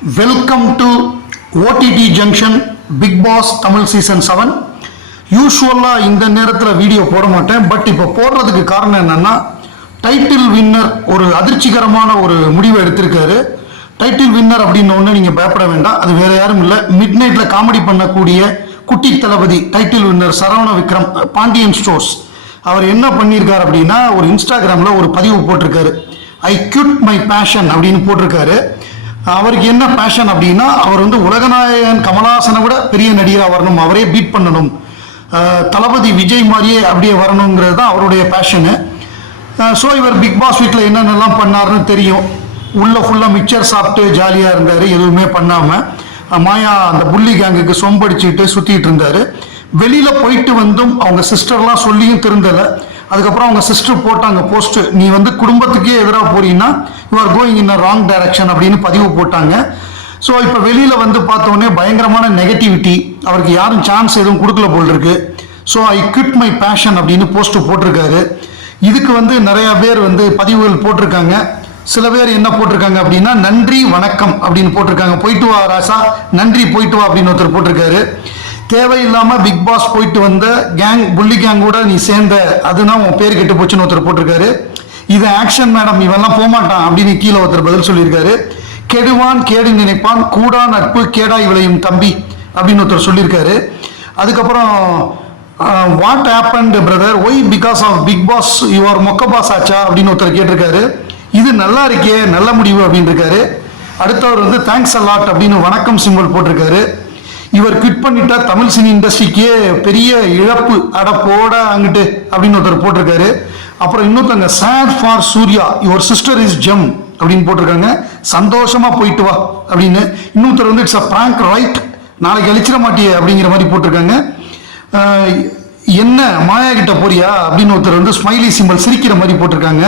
Welcome to OTT junction Bigg Boss Tamil season seven யூஸ்வலாக இந்த நேரத்தில் வீடியோ போட மாட்டேன். பட் இப்போ போடுறதுக்கு காரணம் என்னென்னா டைட்டில் வின்னர் ஒரு அதிர்ச்சிகரமான ஒரு முடிவை எடுத்திருக்காரு. டைட்டில் வின்னர் அப்படின்னு ஒன்று நீங்கள் பயப்பட வேண்டாம். அது வேறு யாரும் இல்லை. மிட் நைட்டில் காமெடி பண்ணக்கூடிய குட்டி Thalapathy title winner Saravana Vikram Pandian stores அவர் என்ன பண்ணியிருக்காரு அப்படின்னா ஒரு இன்ஸ்டாகிராமில் ஒரு பதிவு போட்டிருக்காரு. ஐ கியூட் மை பேஷன் அப்படின்னு போட்டிருக்காரு. அவருக்கு என்ன பேஷன் அப்படின்னா அவர் வந்து உலகநாயகன் கமலஹாசனை விட பெரிய நடிகராக வரணும் அவரே பீட் பண்ணணும். தளபதி விஜய் மாதிரியே அப்படியே வரணுங்கிறது தான் அவருடைய பேஷனு ஸோ இவர் பிக் பாஸ் வீட்டில் என்னென்னலாம் பண்ணாருன்னு தெரியும். உள்ளே ஃபுல்லாக மிக்சர் சாப்பிட்டு ஜாலியாக இருந்தார் எதுவுமே பண்ணாமல் மாயா அந்த புள்ளி கேங்குக்கு சொம்படிச்சுட்டு சுற்றிட்டு இருந்தார். வெளியில் போயிட்டு வந்தும் அவங்க சிஸ்டர்லாம் சொல்லியும் திருந்தலை. அதுக்கப்புறம் அவங்க சிஸ்டர் போட்டாங்க போஸ்ட்டு நீ வந்து குடும்பத்துக்கே எதிராக போறீங்கன்னா you are going in a wrong direction அப்படின்னு பதிவு போட்டாங்க. ஸோ இப்போ வெளியில் வந்து பார்த்தோன்னே பயங்கரமான நெகட்டிவிட்டி அவருக்கு யாரும் சான்ஸ் எதுவும் கொடுக்கல போல் இருக்கு. So I quit my passion அப்படின்னு போஸ்ட்டு போட்டிருக்காரு. இதுக்கு வந்து நிறையா பேர் வந்து பதிவுகள் போட்டிருக்காங்க. சில பேர் என்ன போட்டிருக்காங்க அப்படின்னா நன்றி வணக்கம் அப்படின்னு போட்டிருக்காங்க. போயிட்டு வா ராசா நன்றி போயிட்டு வா அப்படின்னு ஒருத்தர் போட்டிருக்காரு. தேவையில்லாம பிக் பாஸ் போயிட்டு வந்த கேங் புள்ளி கேங் கூட நீ சேர்ந்த அதுதான் உன் பேர் கெட்டு போச்சுன்னு ஒருத்தர் போட்டிருக்காரு. இது ஆக்ஷன் மேடம் இவெல்லாம் போமாட்டான் அப்படின்னு கீழே ஒருத்தர் பதில் சொல்லியிருக்காரு. கெடுவான் கேடு நினைப்பான் கூடா நட்பு கேடாய் விளையும் தம்பி அப்படின்னு ஒருத்தர் சொல்லியிருக்காரு. அதுக்கப்புறம் what happened brother why because of Bigg Boss your மொக்க பாஸ் ஆச்சா? அப்படின்னு ஒருத்தர் கேட்டிருக்காரு. இது நல்லா இருக்கே நல்ல முடிவு அப்படின்னு இருக்காரு. அடுத்தவர் வந்து தேங்க்ஸ் அலாட் அப்படின்னு வணக்கம் சிம்பிள் போட்டிருக்காரு. இவர் குவிட் பண்ணிட்டா தமிழ் சினி இண்டஸ்ட்ரிக்கே பெரிய இழப்பு. அட போட அங்கிட்டு அப்படின்னு ஒருத்தர் போட்டிருக்காரு. அப்புறம் இன்னொருத்தங்க sad for Surya. Your sister is gem அப்படின்னு போட்டிருக்காங்க. சந்தோஷமா போயிட்டு வா அப்படின்னு. இன்னொருத்தர் வந்து இட்ஸ் அ பிராங்க் ரைட் நாளைக்கு அழிச்சிட மாட்டியே அப்படிங்கிற மாதிரி போட்டிருக்காங்க. என்ன மாயா கிட்ட போறியா? அப்படின்னு ஒருத்தர் வந்து ஸ்மைலி சிம்பிள் சிரிக்கிற மாதிரி போட்டிருக்காங்க.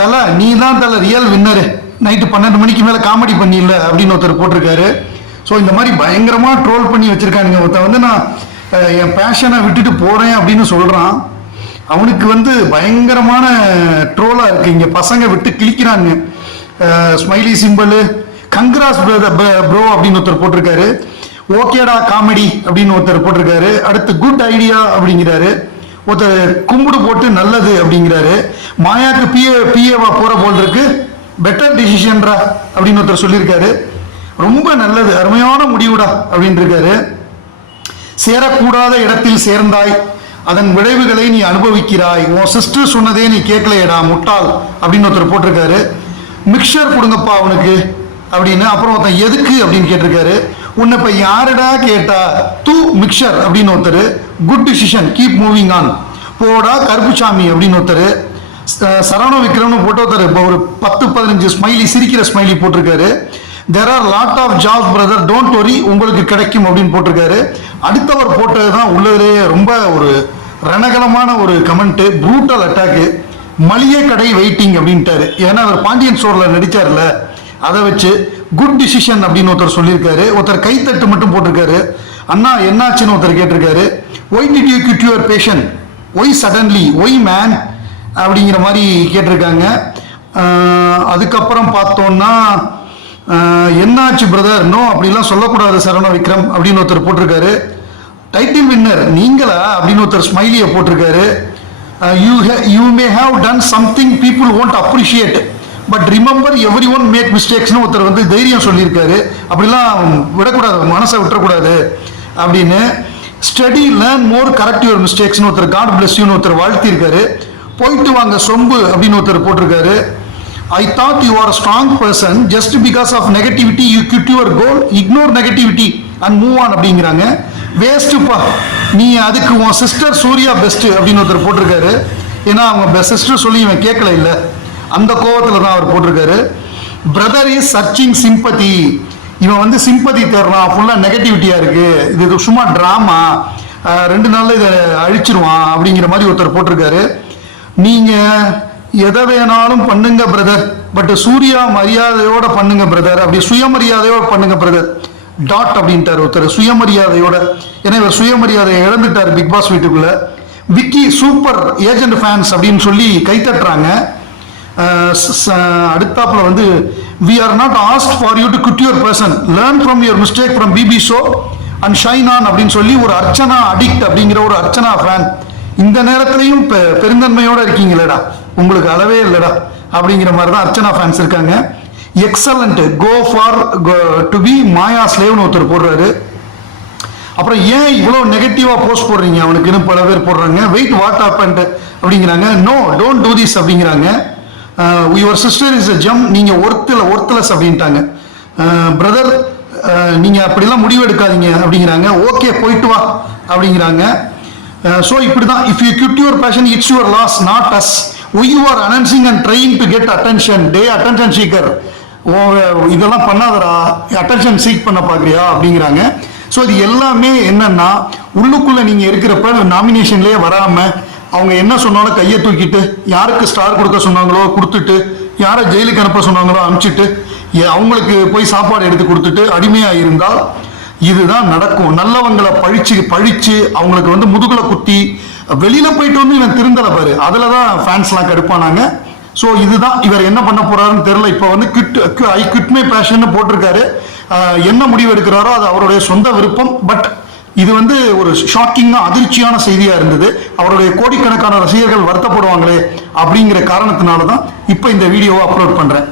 தலை நீ தான் தலை ரியல் வின்னரு நைட்டு பன்னெண்டு மணிக்கு மேலே காமெடி பண்ணிடல அப்படின்னு ஒருத்தர் போட்டிருக்காரு. ஸோ இந்த மாதிரி பயங்கரமாக ட்ரோல் பண்ணி வச்சுருக்கானுங்க. ஒருத்த வந்து நான் என் பேஷனை விட்டுட்டு போகிறேன் அப்படின்னு சொல்கிறான் அவனுக்கு வந்து பயங்கரமான ட்ரோலாக இருக்குது இங்கே பசங்க விட்டு கிழிக்கிறாங்க ஸ்மைலி சிம்பிள் கங்கராஸ் ப்ரோ அப்படின்னு ஒருத்தர் போட்டிருக்காரு. ஓகேடா காமெடி அப்படின்னு ஒருத்தர் போட்டிருக்காரு. அடுத்து குட் ஐடியா அப்படிங்கிறாரு. ஒருத்தர் கும்பிடு போட்டு நல்லது அப்படிங்கிறாரு. மாயாக்கு பிஏ பிஏவா போகிற போல் இருக்கு. பெட்டர் டிசிஷன்ரா அப்படின்னு ஒருத்தர் சொல்லியிருக்காரு. ரொம்ப நல்லது அருமையான முடிவுடா அப்படின்னு இருக்காரு சேரக்கூடாத இடத்தில் சேர்ந்தாய் அதன் விளைவுகளை நீ அனுபவிக்கிறாய். உன் சிஸ்டர் சொன்னதே நீ கேட்கலையடா முட்டாள் அப்படின்னு ஒருத்தர் போட்டிருக்காரு. மிக்சர் கொடுங்கப்பா அவனுக்கு அப்படின்னு அப்புறம் ஒருத்தன் எதுக்கு அப்படின்னு கேட்டிருக்காரு. உன்னை இப்ப யாருடா கேட்டா தூ மிக்சர் அப்படின்னு ஒருத்தர். Good decision keep moving on போடா கருப்புசாமி அப்படின்னு ஒருத்தர். சரவண விக்ரம்னு போட்டு ஒருத்தர் இப்போ ஒரு பத்து பதினஞ்சு ஸ்மைலி சிரிக்கிற ஸ்மைலி போட்டிருக்காரு. There are lot of job brother don't worry உங்களுக்கு கிடைக்கும் அப்படின்னு போட்டிருக்காரு. அடுத்தவர் போட்டது தான் உள்ளதுலேயே ரொம்ப ஒரு ரணகலமான ஒரு கமெண்ட்டு ப்ரூட்டல் அட்டாக்கு மளிகை கடை வெயிட்டிங் அப்படின்ட்டாரு. ஏன்னா அவர் பாண்டியன் ஸ்டோரில் நடித்தார்ல அதை வச்சு குட் டிசிஷன் அப்படின்னு ஒருத்தர் சொல்லியிருக்காரு. ஒருத்தர் கைத்தட்டு மட்டும் போட்டிருக்காரு. அண்ணா என்னாச்சுன்னு ஒருத்தர் கேட்டிருக்காரு. Why did you quit your passion why suddenly why man அப்படிங்கிற மாதிரி கேட்டிருக்காங்க. அதுக்கப்புறம் பார்த்தோன்னா என்னாச்சு பிரதர் நோ அப்படிலாம் சொல்லக்கூடாது சரவண விக்ரம் அப்படின்னு ஒருத்தர் போட்டிருக்காரு. டைட்டில் வின்னர் நீங்களா? அப்படின்னு ஒருத்தர் ஸ்மைலியை போட்டிருக்காரு. You you may have done something people won't appreciate but remember everyone make மிஸ்டேக்ஸ்னு ஒருத்தர் வந்து தைரியம் சொல்லியிருக்காரு. அப்படிலாம் விடக்கூடாது மனசை விட்டுறக்கூடாது அப்படின்னு. Study learn more correct your மிஸ்டேக்ஸ்னு ஒருத்தர் காட் பிளஸ் யூன்னு ஒருத்தர் வாழ்த்திருக்காரு போயிட்டு வாங்க சொம்பு அப்படின்னு ஒருத்தர் போட்டிருக்காரு. I thought you are strong person just because of negativity you quit your goal ignore negativity and move on அப்படிங்கிறாங்க. வேஸ்ட்டுப்பா நீ அதுக்கு உன் சிஸ்டர் சூர்யா பெஸ்ட் அப்படின்னு ஒருத்தர் போட்டிருக்காரு. ஏன்னா அவங்க சிஸ்டர் சொல்லி இவன் கேட்கல இல்லை. அந்த கோவத்தில் தான் அவர் போட்டிருக்காரு. பிரதர் இஸ் சர்ச்சிங் சிம்பதி இவன் வந்து சிம்பதி தேடுறான். ஃபுல்லாக நெகட்டிவிட்டியாக இருக்குது இது சும்மா ட்ராமா ரெண்டு நாளில் இதை அழிச்சிருவான் அப்படிங்கிற மாதிரி ஒருத்தர் போட்டிருக்காரு. நீங்கள் எதை வேணாலும் பண்ணுங்க பிரதர் பட் சூர்யா மரியாதையோட பண்ணுங்க பிரதர் அப்படி சுயமரியாதையோட பண்ணுங்க பிரதர் டாட் அப்படின்ட்டார் ஒருத்தர். சுயமரியாதையோட. ஏன்னா இவர் சுயமரியாதையை இழந்துட்டார் பிக் பாஸ் வீட்டுக்குள்ள. விக்கி சூப்பர் ஏஜென்ட் ஃபேன்ஸ் அப்படின்னு சொல்லி கைத்தட்டுறாங்க. அடுத்தாப்புல வந்து we are not asked for you to good your person learn from your mistake from BB show and shine on அப்படின்னு சொல்லி ஒரு அர்ச்சனா அடிக்ட் அப்படிங்கிற ஒரு அர்ச்சனா ஃபேன் இந்த நேரத்திலையும் பெ- பெருந்தன்மையோட இருக்கீங்களேடா. உங்களுக்கு அளவே இல்லைடா அப்படிங்கிற மாதிரி தான் அர்ச்சனா ஃபேன்ஸ் இருக்காங்க. Excellent go for to be Maya ஸ்லேவ்னு ஒருத்தர் போடுறாரு. அப்புறம் ஏன் இவ்வளோ நெகட்டிவாக போஸ்ட் போடுறீங்க? அவனுக்குன்னு பல பேர் போடுறாங்க. வெயிட் வாட் அண்ட் அப்படிங்கிறாங்க. நோ டோன்ட் டூ திஸ் அப்படிங்கிறாங்க. Your sister is a gem நீங்கள் ஒர்த்தில் ஒர்த்லஸ் அப்படின்ட்டாங்க. Uh, பிரதர் uh, நீங்கள் அப்படிலாம் முடிவு எடுக்காதீங்க அப்படிங்கிறாங்க. ஓகே போயிட்டு வா அப்படிங்கிறாங்க. ஸோ இப்படி தான் if you quit your passion it's your loss not us you are announcing and trying to get attention day attention seeker ஓ இதெல்லாம் பண்ணாதடா. அட்டென்ஷன் சீக் பண்ண பார்க்குறியா? அப்படிங்கிறாங்க. ஸோ இது எல்லாமே என்னன்னா உள்ளுக்குள்ள நீங்க இருக்கிறப்ப நாமினேஷன்லேயே வராம அவங்க என்ன சொன்னாலும் கையை தூக்கிட்டு யாருக்கு ஸ்டார் கொடுக்க சொன்னாங்களோ கொடுத்துட்டு யாரை ஜெயிலுக்கு அனுப்ப சொன்னாங்களோ அனுப்பிச்சிட்டு அவங்களுக்கு போய் சாப்பாடு எடுத்து கொடுத்துட்டு அடிமையாக இருந்தால் இதுதான் நடக்கும். நல்லவங்களை பழிச்சு பழிச்சு அவங்களுக்கு வந்து முதுகுல குத்தி வெளியில போயிட்டு வந்து இவன் திருந்தலை பாரு. அதுல தான் ஃபேன்ஸ்லாம் கடுப்பானாங்க. ஸோ இதுதான் இவர் என்ன பண்ண போறாருன்னு தெரியல. இப்போ வந்து quit I quit my passion போட்டிருக்காரு என்ன முடிவு எடுக்கிறாரோ அது அவருடைய சொந்த விருப்பம். பட் இது வந்து ஒரு ஷாக்கிங்காக அதிர்ச்சியான செய்தியாக இருந்தது. அவருடைய கோடிக்கணக்கான ரசிகர்கள் வருத்தப்படுவாங்களே அப்படிங்கிற காரணத்தினால தான் இப்போ இந்த வீடியோவை அப்லோட் பண்ணுறேன்